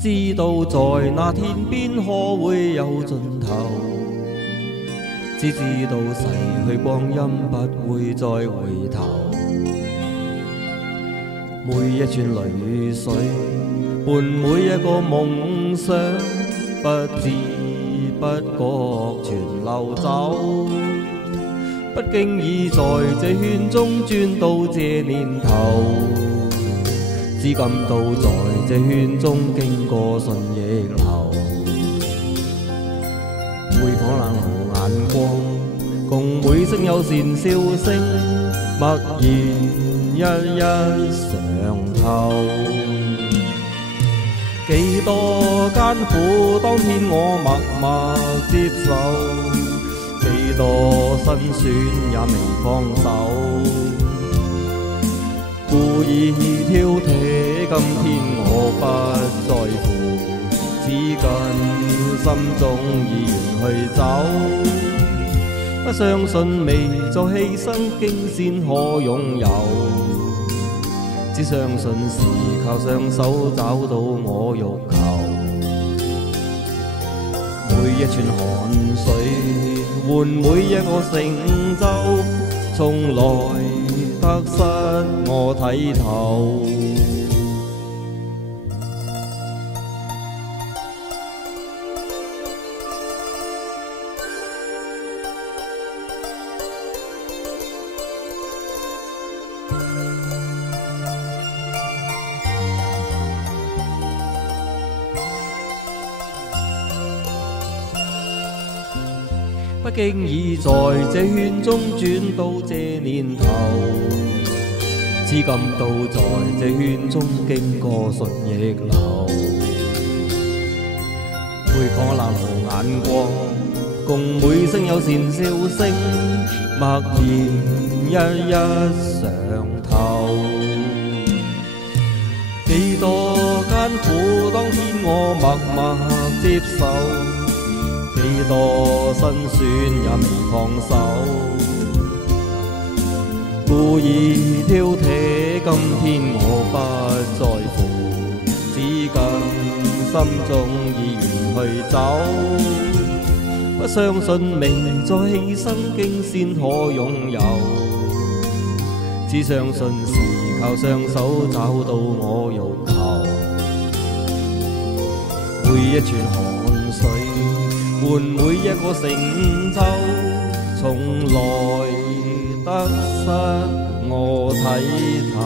知道在那天邊可會有盡頭，只知道逝去光陰不會再回頭。每一串淚水伴每一個夢想，不知不覺全流走。不經意在這圈中轉到這年頭，只感到在這圈中經過順逆流。每顆冷酷眼光，共每聲友善笑聲，默然一一嘗透。幾多艱苦，當天我默默接受，幾多辛酸也未放手。故意挑剔，今天我不在乎，只緊心中意願去走。不相信未做犧牲，經先可擁有。只相信是靠雙手找到我欲求。每一串汗水換每一個成就，從來得失我睇透。不經意在這圈中轉到這年頭，只感到在這圈中經過順逆流。每顆冷酷眼光，共每聲友善笑聲，默然一一嘗透。幾多艱苦，當天我默默接受，幾多辛酸也未放手。故意挑剔，今天我不在乎，只緊心中意願去走。不相信未再犧牲，經先可擁有。只相信是靠雙手找到我欲求。每一串汗水換每一個成就，從來得失我睇透。